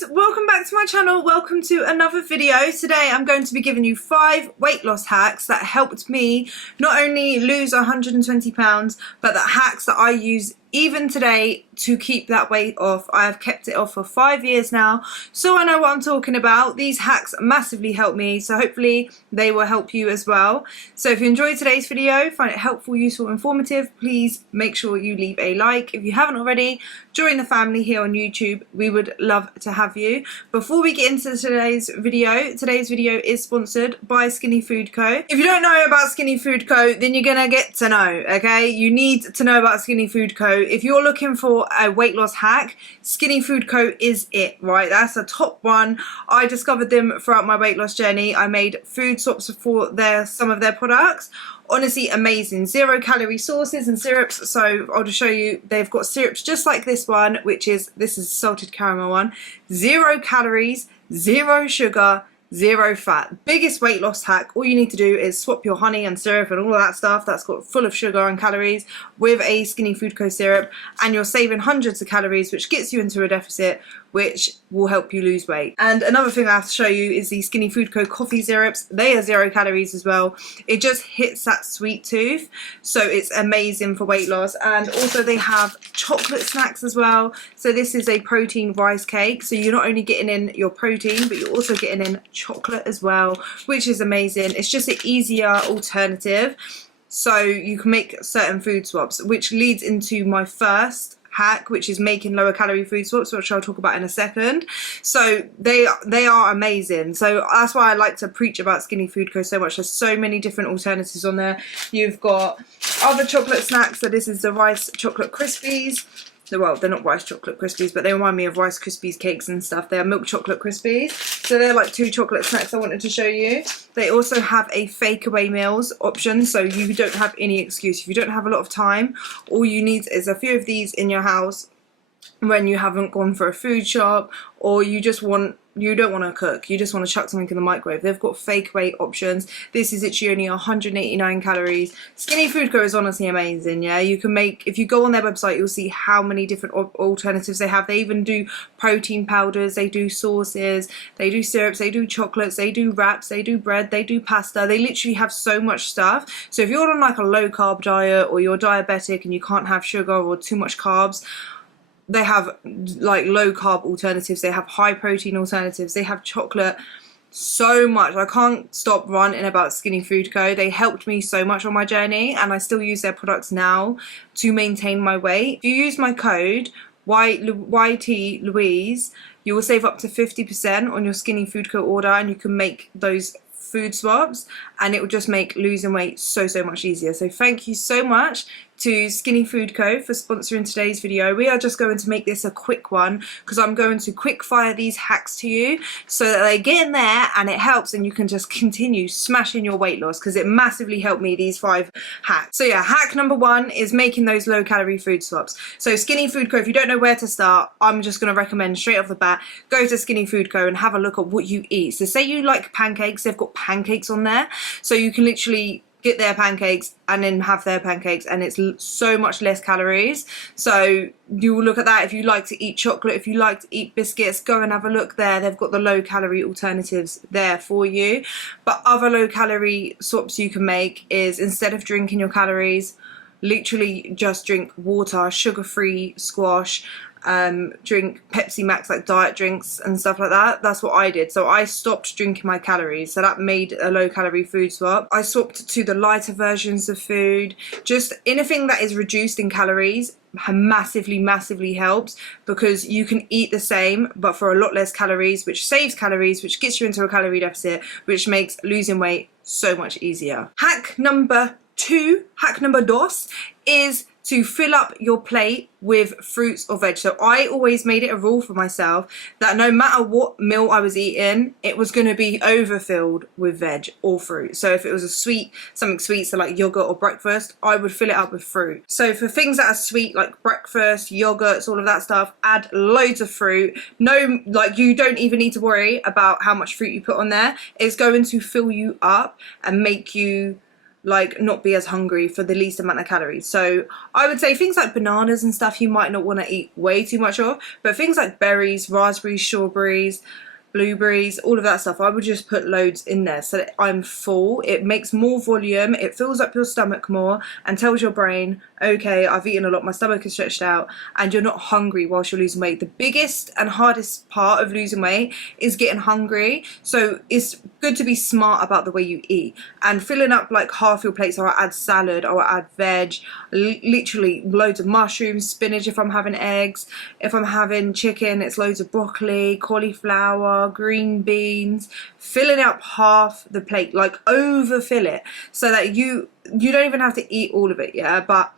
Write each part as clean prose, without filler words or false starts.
guys, welcome back to my channel. Welcome to another video. Today I'm going to be giving you 5 weight loss hacks that helped me not only lose 120 pounds, but that hacks that I use even today to keep that weight off. I have kept it off for 5 years now, so I know what I'm talking about. These hacks massively help me, so hopefully they will help you as well. So if you enjoyed today's video, find it helpful, useful, informative, please make sure you leave a like. If you haven't already, join the family here on YouTube. We would love to have you. Before we get into today's video is sponsored by Skinny Food Co. If you don't know about Skinny Food Co, then you're gonna get to know, okay? You need to know about Skinny Food Co. If you're looking for a weight loss hack, Skinny Food Co is it, right? That's the top one. I discovered them throughout my weight loss journey. I made food swaps for some of their products. Honestly amazing. 0 calorie sauces and syrups. So I'll just show you, they've got syrups just like this one, this is salted caramel one. 0 calories, 0 sugar, 0 fat. Biggest weight loss hack. All you need to do is swap your honey and syrup and all of that stuff that's got full of sugar and calories with a Skinny Food Co syrup, and you're saving hundreds of calories, which gets you into a deficit, which will help you lose weight. And another thing I have to show you is the Skinny Food Co coffee syrups. They are 0 calories as well. It just hits that sweet tooth, so it's amazing for weight loss. And also they have chocolate snacks as well. So this is a protein rice cake, so you're not only getting in your protein, but you're also getting in chocolate as well, which is amazing. It's just an easier alternative, so you can make certain food swaps, which leads into my first hack, which is making lower calorie food swaps, which I'll talk about in a second. So they are amazing. So that's why I like to preach about Skinny Food Co so much. There's so many different alternatives on there. You've got other chocolate snacks. So this is the rice chocolate crispies. Well, they're not rice chocolate crispies, but they remind me of Rice Krispies cakes and stuff. They are milk chocolate crispies. So they're like 2 chocolate snacks I wanted to show you. They also have a fake away meals option, so you don't have any excuse. If you don't have a lot of time, all you need is a few of these in your house when you haven't gone for a food shop, or you don't want to cook, you just want to chuck something in the microwave. They've got fake weight options. This is actually only 189 calories. Skinny Food Co is honestly amazing. Yeah, you can make, if you go on their website, you'll see how many different alternatives they have. They even do protein powders, they do sauces, they do syrups, they do chocolates, they do wraps, they do bread, they do pasta. They literally have so much stuff. So if you're on like a low carb diet, or you're diabetic and you can't have sugar or too much carbs, they have like low carb alternatives, they have high protein alternatives, they have chocolate, so much. I can't stop ranting about Skinny Food Co. They helped me so much on my journey, and I still use their products now to maintain my weight. If you use my code YT Louise, you will save up to 50% on your Skinny Food Co order, and you can make those food swaps, and it will just make losing weight so much easier. So thank you so much to Skinny Food Co for sponsoring today's video. We are just going to make this a quick one, because I'm going to quick fire these hacks to you so that they get in there and it helps, and you can just continue smashing your weight loss, because it massively helped me, these 5 hacks. So yeah, hack number 1 is making those low calorie food swaps. So Skinny Food Co, if you don't know where to start, I'm just going to recommend straight off the bat, go to Skinny Food Co and have a look at what you eat. So say you like pancakes, they've got pancakes on there, so you can literally get their pancakes and then have their pancakes, and it's so much less calories. So you will look at that. If you like to eat chocolate, if you like to eat biscuits, go and have a look there. They've got the low calorie alternatives there for you. But other low calorie swaps you can make is, instead of drinking your calories, literally just drink water, sugar-free squash, drink Pepsi Max, like diet drinks and stuff like that. That's what I did. So I stopped drinking my calories, so that made a low calorie food swap. I swapped to the lighter versions of food. Just anything that is reduced in calories massively helps, because you can eat the same but for a lot less calories, which saves calories, which gets you into a calorie deficit, which makes losing weight so much easier. Hack number 2, hack number 2 is to fill up your plate with fruits or veg. So I always made it a rule for myself that no matter what meal I was eating, it was going to be overfilled with veg or fruit. So if it was something sweet, so like yogurt or breakfast, I would fill it up with fruit. So for things that are sweet, like breakfast, yogurts, all of that stuff, add loads of fruit. No, like, you don't even need to worry about how much fruit you put on there. It's going to fill you up and make you like not be as hungry for the least amount of calories. So I would say things like bananas and stuff you might not want to eat way too much of, but things like berries, raspberries, strawberries, blueberries, all of that stuff, I would just put loads in there so that I'm full. It makes more volume, it fills up your stomach more and tells your brain, okay, I've eaten a lot, my stomach is stretched out, and you're not hungry whilst you're losing weight. The biggest and hardest part of losing weight is getting hungry, so it's good to be smart about the way you eat and filling up like half your plate. So I add salad, I will add veg, literally loads of mushrooms, spinach if I'm having eggs. If I'm having chicken, it's loads of broccoli, cauliflower, green beans, filling up half the plate, like overfill it so that you don't even have to eat all of it, yeah, but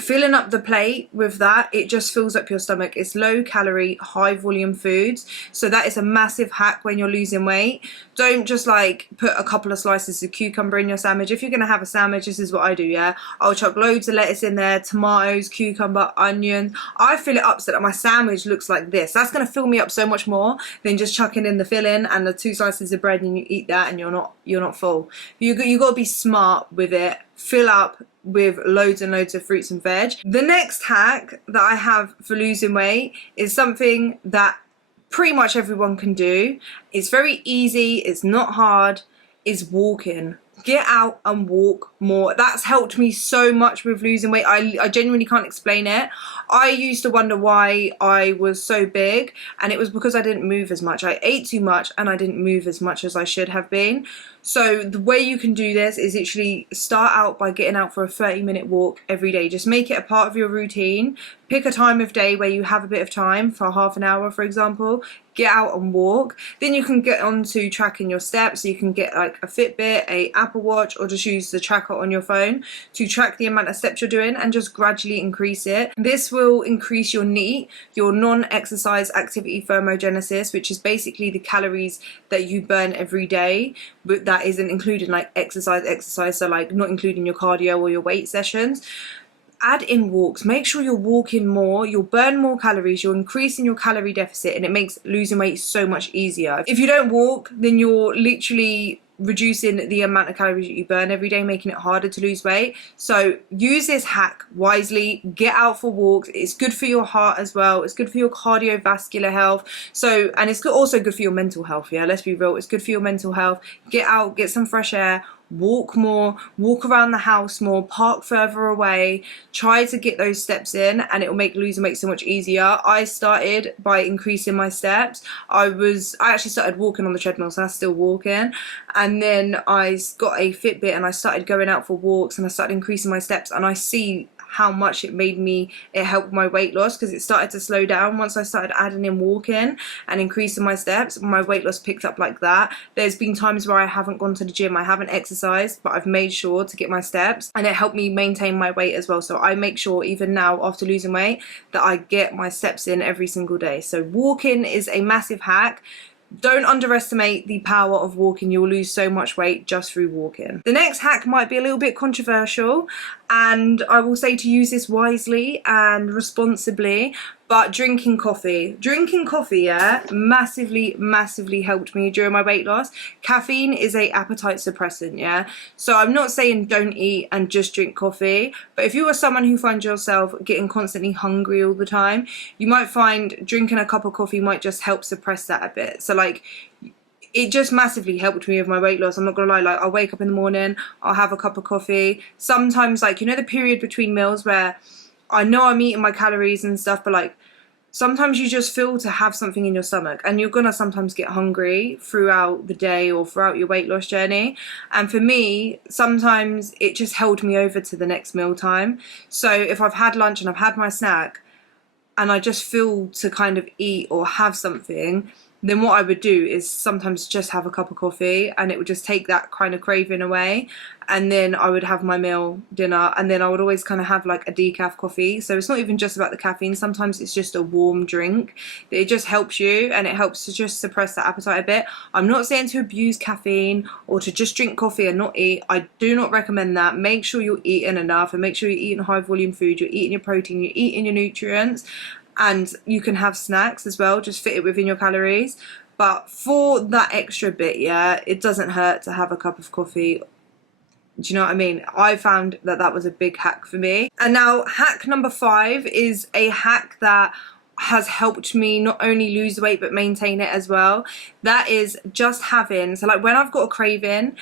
filling up the plate with that, it just fills up your stomach. It's low calorie, high volume foods, so that is a massive hack when you're losing weight. Don't just like put a couple of slices of cucumber in your sandwich. If you're gonna have a sandwich, this is what I do, yeah, I'll chuck loads of lettuce in there, tomatoes, cucumber, onions. I fill it up so that my sandwich looks like this. That's gonna fill me up so much more than just chucking in the filling and the 2 slices of bread and you eat that and you're not full. You got to be smart with it. Fill up with loads and loads of fruits and veg. The next hack that I have for losing weight is something that pretty much everyone can do. It's very easy, it's not hard, is walking. Get out and walk more. That's helped me so much with losing weight. I genuinely can't explain it. I used to wonder why I was so big, and it was because I didn't move as much. I ate too much and I didn't move as much as I should have been. So the way you can do this is actually start out by getting out for a 30-minute walk every day. Just make it a part of your routine. Pick a time of day where you have a bit of time, for half an hour for example. Get out and walk. Then you can get on to tracking your steps. You can get like a Fitbit, a Apple Watch, or just use the tracker on your phone to track the amount of steps you're doing and just gradually increase it. This will increase your NEAT, your non-exercise activity thermogenesis, which is basically the calories that you burn every day, but that isn't including like exercise, so like not including your cardio or your weight sessions. Add in walks. Make sure you're walking more. You'll burn more calories. You're increasing your calorie deficit, and it makes losing weight so much easier. If you don't walk, then you're literally reducing the amount of calories that you burn every day, making it harder to lose weight. So use this hack wisely. Get out for walks. It's good for your heart as well. It's good for your cardiovascular health. So, and it's also good for your mental health, yeah, let's be real. It's good for your mental health. Get out, get some fresh air, walk more, walk around the house more, park further away, try to get those steps in, and it will make losing weight so much easier. I started by increasing my steps. I actually started walking on the treadmill, so I'm still walking, and then I got a Fitbit and I started going out for walks and I started increasing my steps, and I see how much it helped my weight loss, because it started to slow down once I started adding in walking and increasing my steps. My weight loss picked up like that. There's been times where I haven't gone to the gym, I haven't exercised, but I've made sure to get my steps, and it helped me maintain my weight as well. So I make sure even now after losing weight that I get my steps in every single day. So walking is a massive hack. Don't underestimate the power of walking. You'll lose so much weight just through walking. The next hack might be a little bit controversial, and I will say to use this wisely and responsibly, but drinking coffee. Drinking coffee, yeah, massively helped me during my weight loss. Caffeine is a appetite suppressant, yeah? So I'm not saying don't eat and just drink coffee, but if you are someone who finds yourself getting constantly hungry all the time, you might find drinking a cup of coffee might just help suppress that a bit. So like, it just massively helped me with my weight loss. I'm not gonna lie, like I'll wake up in the morning, I'll have a cup of coffee. Sometimes, like, you know, the period between meals where I know I'm eating my calories and stuff, but like sometimes you just feel to have something in your stomach, and you're gonna sometimes get hungry throughout the day or throughout your weight loss journey. And for me, sometimes it just held me over to the next meal time. So if I've had lunch and I've had my snack and I just feel to kind of eat or have something, then what I would do is sometimes just have a cup of coffee, and it would just take that kind of craving away. And then I would have my meal, dinner, and then I would always kind of have like a decaf coffee. So it's not even just about the caffeine. Sometimes it's just a warm drink. It just helps you, and it helps to just suppress that appetite a bit. I'm not saying to abuse caffeine or to just drink coffee and not eat. I do not recommend that. Make sure you're eating enough, and make sure you're eating high volume food. You're eating your protein, you're eating your nutrients. And you can have snacks as well, just fit it within your calories. But for that extra bit, yeah, it doesn't hurt to have a cup of coffee Do you know what I mean? I found that that was a big hack for me. And now hack number 5 is a hack that has helped me not only lose weight but maintain it as well. That is just having, so like when I've got a craving,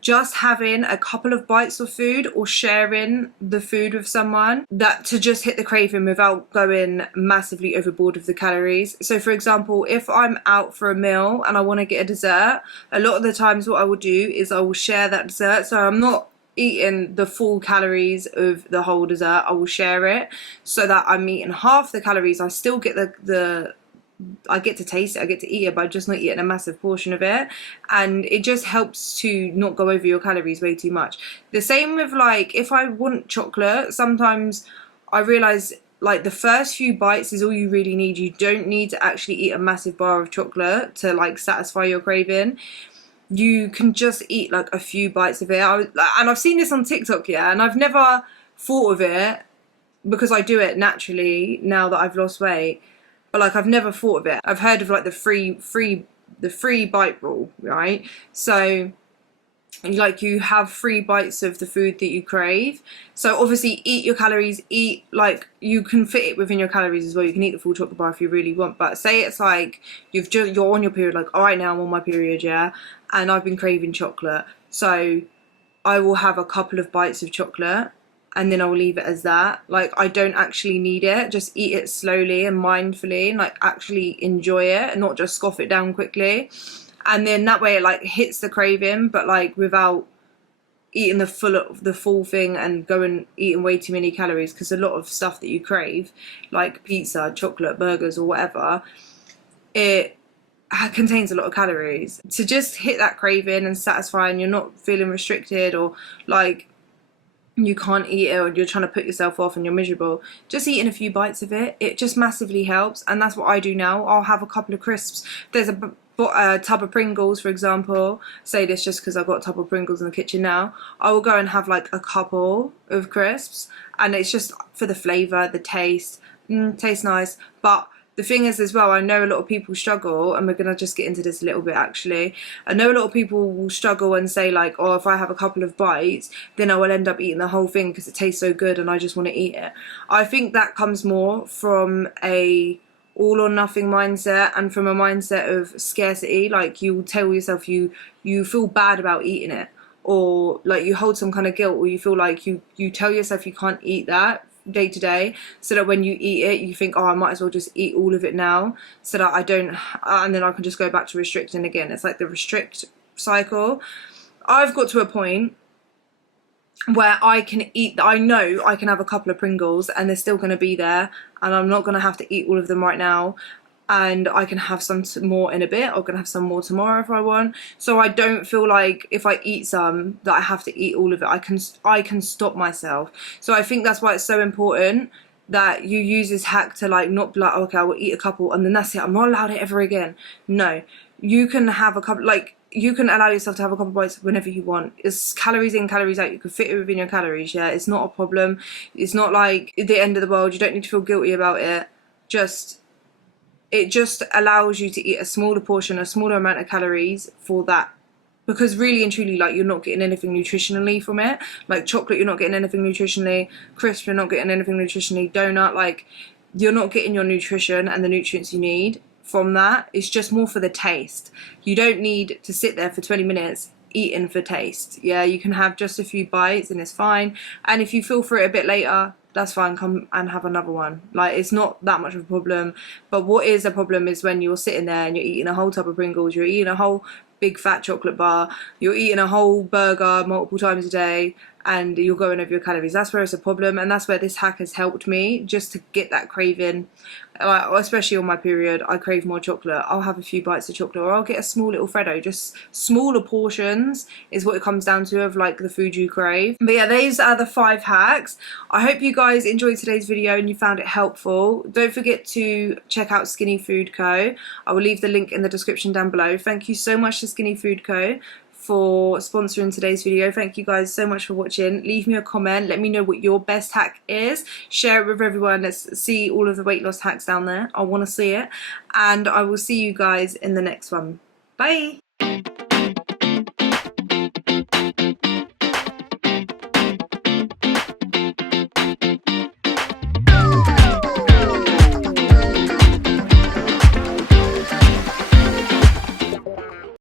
just having a couple of bites of food or sharing the food with someone, that to just hit the craving without going massively overboard with the calories. So for example, if I'm out for a meal and I want to get a dessert, a lot of the times what I will do is I will share that dessert. So I'm not eating the full calories of the whole dessert, I will share it so that I'm eating half the calories. I still get I get to taste it, I get to eat it, but I'm just not eating a massive portion of it, and it just helps to not go over your calories way too much. The same with like if I want chocolate, sometimes I realise like the first few bites is all you really need. You don't need to actually eat a massive bar of chocolate to like satisfy your craving. You can just eat like a few bites of it. And I've seen this on TikTok, yeah, and I've never thought of it because I do it naturally now that I've lost weight. But like I've never thought of it. I've heard of like the free bite rule, right? So like you have 3 bites of the food that you crave. So obviously eat your calories, eat like you can fit it within your calories as well. You can eat the full chocolate bar if you really want. But say it's like you're on your period, like all right, now I'm on my period, yeah, and I've been craving chocolate. So I will have a couple of bites of chocolate and then I'll leave it as that. Like I don't actually need it. Just eat it slowly and mindfully and like actually enjoy it and not just scoff it down quickly. And then that way it like hits the craving, but like without eating the full thing and going eating way too many calories, because a lot of stuff that you crave, like pizza, chocolate, burgers or whatever, it contains a lot of calories. To just hit that craving and satisfy and you're not feeling restricted or like you can't eat it or you're trying to put yourself off and you're miserable, just eating a few bites of it, it just massively helps. And that's what I do now. I'll have a couple of crisps. There's a tub of Pringles, for example. Say this just because I've got a tub of Pringles in the kitchen now. I will go and have like a couple of crisps, and it's just for the flavour, the taste. Tastes nice. But the thing is as well, I know a lot of people struggle, and we're going to just get into this a little bit actually. I know a lot of people will struggle and say like, oh, if I have a couple of bites, then I will end up eating the whole thing because it tastes so good and I just want to eat it. I think that comes more from a all or nothing mindset and from a mindset of scarcity. Like you will tell yourself you feel bad about eating it, or like you hold some kind of guilt, or you feel like you tell yourself you can't eat that day to day, so that when you eat it you think, oh, I might as well just eat all of it now so that I don't and then I can just go back to restricting again. It's like the restrict cycle. I've got to a point where I can eat, I know I can have a couple of Pringles and they're still going to be there and I'm not going to have to eat all of them right now, and I can have some more in a bit. I'm going to have some more tomorrow if I want. So I don't feel like if I eat some that I have to eat all of it. I can stop myself. So I think that's why it's so important that you use this hack to like not be like, okay, I will eat a couple and then that's it, I'm not allowed it ever again. No, you can have a couple, like you can allow yourself to have a couple bites whenever you want. It's calories in, calories out. You can fit it within your calories, yeah. It's not a problem. It's not like the end of the world. You don't need to feel guilty about it. It just allows you to eat a smaller portion, a smaller amount of calories for that. Because really and truly, like, you're not getting anything nutritionally from it. Like chocolate, you're not getting anything nutritionally. Crisp, you're not getting anything nutritionally. Donut, like, you're not getting your nutrition and the nutrients you need from that. It's just more for the taste. You don't need to sit there for 20 minutes eating for taste. Yeah, you can have just a few bites and it's fine. And if you feel for it a bit later, that's fine, come and have another one. Like, it's not that much of a problem. But what is a problem is when you're sitting there and you're eating a whole tub of Pringles, you're eating a whole big fat chocolate bar, you're eating a whole burger multiple times a day, and you're going over your calories. That's where it's a problem, and that's where this hack has helped me, just to get that craving. Especially on my period, I crave more chocolate. I'll have a few bites of chocolate, or I'll get a small little Freddo. Just smaller portions is what it comes down to, of like the food you crave. But yeah, these are the 5 hacks. I hope you guys enjoyed today's video and you found it helpful. Don't forget to check out Skinny Food Co. I will leave the link in the description down below. Thank you so much to Skinny Food Co. for sponsoring today's video. Thank you guys so much for watching. Leave me a comment, let me know what your best hack is, share it with everyone. Let's see all of the weight loss hacks down there. I want to see it, and I will see you guys in the next one. Bye.